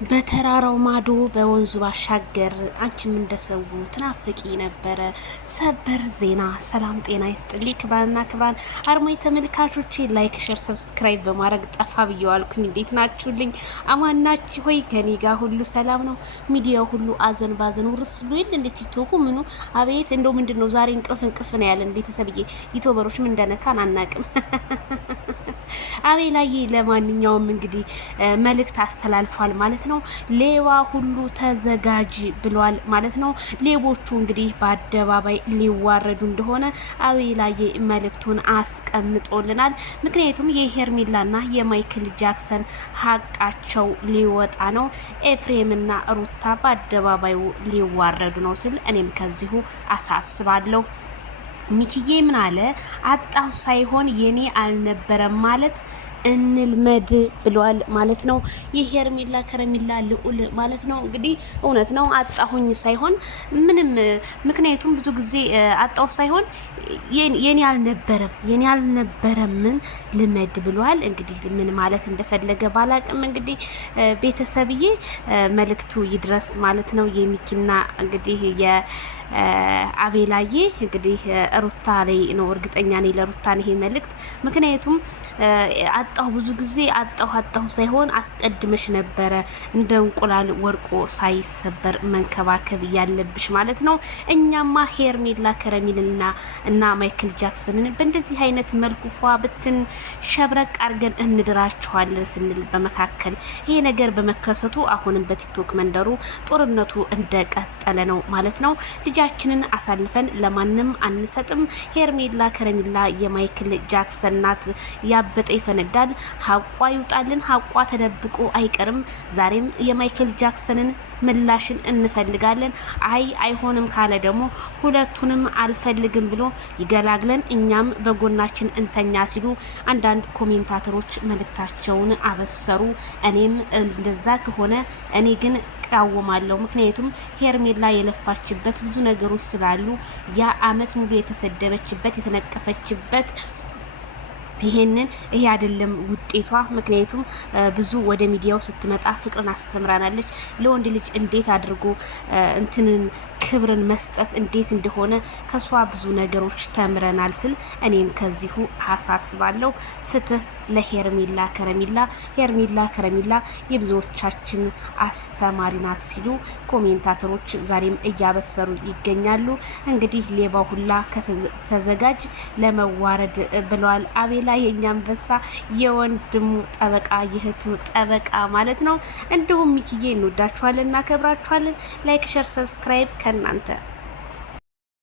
በተራራው ማዶ በወንዙ ባሻገር አንቺም እንደሰው ትናፍቂ ነበረ። ሰበር ዜና። ሰላም ጤና ይስጥልኝ ክብራንና ክብራን አድማጭ ተመልካቾቼ፣ ላይክ ሼር ሰብስክራይብ በማድረግ ጠፋ ብየዋልኩኝ። እንዴት ናችሁልኝ? አማን ናችሁ ሆይ? ከኔ ጋር ሁሉ ሰላም ነው። ሚዲያው ሁሉ አዘን ባዘን ውርስ ብሎ የለ እንዴ ቲክቶኩ ምኑ አቤት። እንደው ምንድነው ዛሬ እንቅልፍ ነው ያለን ቤተሰብዬ። ዩቲዩበሮች ምን እንደነካን አናቅም። አቤላዬ ለማንኛውም እንግዲህ መልእክት አስተላልፏል ማለት ነው። ሌባ ሁሉ ተዘጋጅ ብሏል ማለት ነው። ሌቦቹ እንግዲህ በአደባባይ ሊዋረዱ እንደሆነ አቤላዬ መልእክቱን አስቀምጦልናል። ምክንያቱም የሄርሜላና የማይክል ጃክሰን ሀቃቸው ሊወጣ ነው። ኤፍሬምና ሩታ በአደባባዩ ሊዋረዱ ነው ስል እኔም ከዚሁ አሳስባለሁ። ሚኪዬ ምን አለ? አጣሁ ሳይሆን የኔ አልነበረም ማለት እንልመድ ብሏል ማለት ነው። የሄርሜላ ከረሜላ ልዑል ማለት ነው። እንግዲህ እውነት ነው አጣሁኝ ሳይሆን ምንም፣ ምክንያቱም ብዙ ጊዜ አጣሁ ሳይሆን የኔ አልነበረምን ልመድ ብሏል። እንግዲህ ምን ማለት እንደፈለገ ባላቅም እንግዲህ ቤተሰብዬ መልእክቱ ይድረስ ማለት ነው። የሚኪና እንግዲህ የአቤላዬ እንግዲህ ሩታ ላይ ነው እርግጠኛ ነኝ ለሩታ ነው ይሄ መልእክት። ምክንያቱም አጣሁ ብዙ ጊዜ አጣሁ ሳይሆን አስቀድመሽ ነበረ እንደ እንቁላል ወርቆ ሳይሰበር መንከባከብ ያለብሽ ማለት ነው። እኛማ ሄርሜላ ከረሜላና እና ማይክል ጃክሰንን በእንደዚህ አይነት መልኩ ፏ ብትን ሸብረቅ አድርገን እንድራቸዋለን ስንል በመካከል ይሄ ነገር በመከሰቱ አሁንም በቲክቶክ መንደሩ ጦርነቱ እንደቀጠለ ነው ማለት ነው። ልጃችንን አሳልፈን ለማንም አንሰጥም። ሄርሜላ ከረሜላ የማይክል ጃክሰን ናት። ያበጠ ይፈነዳል። ሀቋ ይውጣልን። ሀቋ ተደብቆ አይቀርም። ዛሬም የማይክል ጃክሰንን ምላሽን እንፈልጋለን። አይሆንም ካለ ደግሞ ሁለቱንም አልፈልግም ብሎ ይገላግለን፣ እኛም በጎናችን እንተኛ ሲሉ አንዳንድ ኮሜንታተሮች መልእክታቸውን አበሰሩ። እኔም እንደዛ ከሆነ እኔ ግን እቃወማለሁ። ምክንያቱም ሄርሜላ የለፋችበት ብዙ ነገሮች ስላሉ ያ አመት ሙሉ የተሰደበችበት የተነቀፈችበት ይሄ አይደለም ውጤቷ። ምክንያቱም ብዙ ወደ ሚዲያው ስትመጣ ፍቅርን አስተምራናለች። ለወንድ ልጅ እንዴት አድርጎ እንትንን ክብርን መስጠት እንዴት እንደሆነ ከሷ ብዙ ነገሮች ተምረናል ስል እኔም ከዚሁ አሳስባለሁ። ፍትህ ለሄርሜላ ከረሜላ። ሄርሜላ ከረሜላ የብዙዎቻችን አስተማሪ ናት ሲሉ ኮሜንታተሮች ዛሬም እያበሰሩ ይገኛሉ። እንግዲህ ሌባ ሁላ ከተዘጋጅ ለመዋረድ ብለዋል አቤላ፣ የኛ አንበሳ፣ የወንድሙ ጠበቃ፣ የእህቱ ጠበቃ ማለት ነው። እንዲሁም ሚኪዬ እንወዳችኋለን፣ እናከብራችኋለን። ላይክ ሸር ሰብስክራይብ ከእናንተ